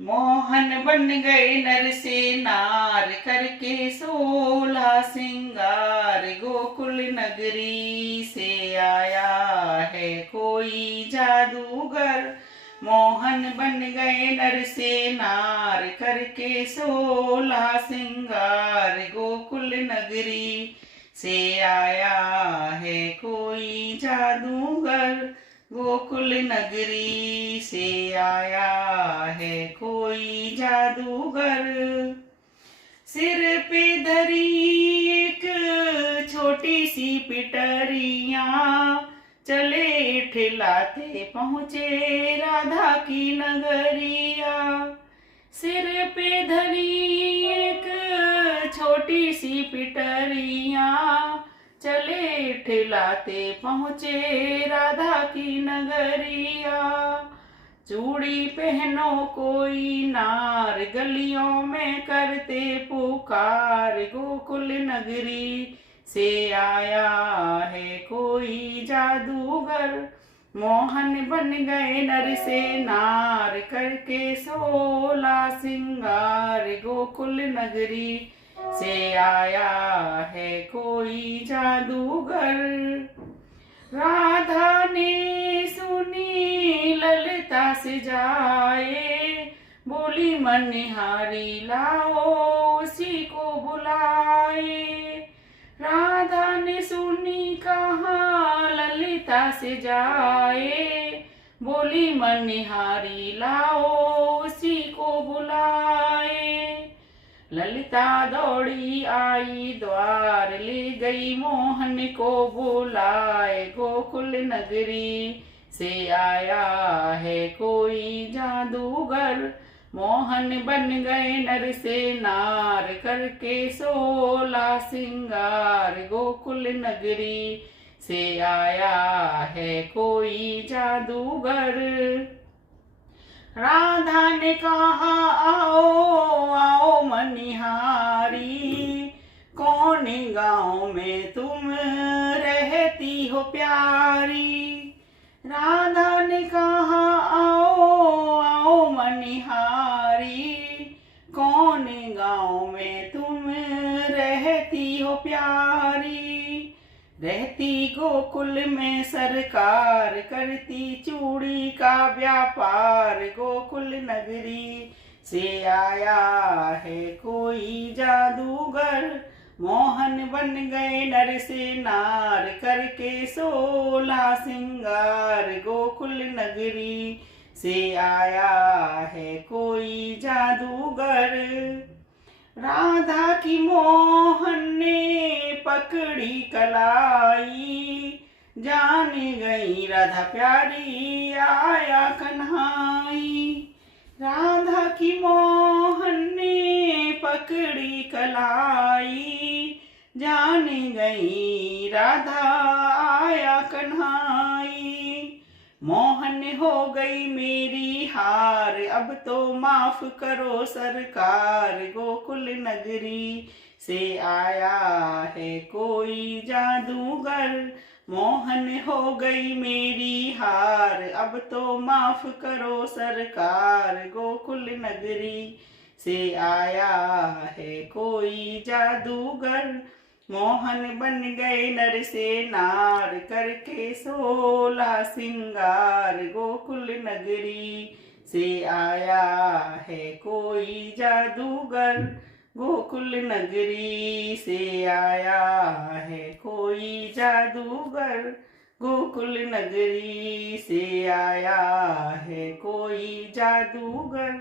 मोहन बन गए नर से नार, करके 16 सिंगार। गोकुल नगरी से आया है कोई जादूगर। मोहन बन गए नर से नार, करके 16 सिंगार। गोकुल नगरी से आया है कोई जादूगर। गोकुल नगरी से आया है कोई जादूगर। सिर पे धरी एक छोटी सी पिटरिया, चले ठिलाते पहुँचे राधा की नगरिया। सिर पे धरी एक छोटी सी पिटरिया, चले ठिलाते पहुँचे राधा की नगरिया। चूड़ी पहनो कोई नार, गलियों में करते पुकार। गोकुल नगरी से आया है कोई जादूगर। मोहन बन गए नर से नार, करके 16 सिंगार। गोकुल नगरी से आया है कोई जादूगर। राधा ने सुनी ललिता से जाए, बोली मनिहारी लाओ उसी को बुलाए। राधा ने सुनी कहा ललिता से जाए, बोली मनिहारी लाओ उसी को बुलाए। ललिता दौड़ी आई द्वार, ले गई मोहन को बुलाए। गोकुल नगरी से आया है कोई जादूगर। मोहन बन गए नर से नार, करके 16 सिंगार। गोकुल नगरी से आया है कोई जादूगर। राधा ने कहा आओ आओ मनिहारी, कौन गाँव में तुम रहती हो प्यारी। राधा ने कहा आओ आओ मनिहारी, कौन गाँव में तुम रहती हो प्यारी। रहती गोकुल में सरकार, करती चूड़ी का व्यापार। गोकुल नगरी से आया है कोई जादूगर। मोहन बन गए नर से नार, करके 16 सिंगार। गोकुल नगरी से आया है कोई जादूगर। राधा की मोहन ने पकड़ी कलाई, जान गई राधा प्यारी आया कन्हाई। राधा की मोहन ने पकड़ी कलाई, जान गई राधा आया कन्हाई। मोहन हो गई मेरी हार, अब तो माफ करो सरकार। गोकुल नगरी से आया है कोई जादूगर। मोहन हो गई मेरी हार, अब तो माफ करो सरकार। गोकुल नगरी से आया है कोई जादूगर। मोहन बन गए नर से नार, करके 16 सिंगार। गोकुल नगरी से आया है कोई जादूगर। गोकुल नगरी से आया है कोई जादूगर। गोकुल नगरी से आया है कोई जादूगर।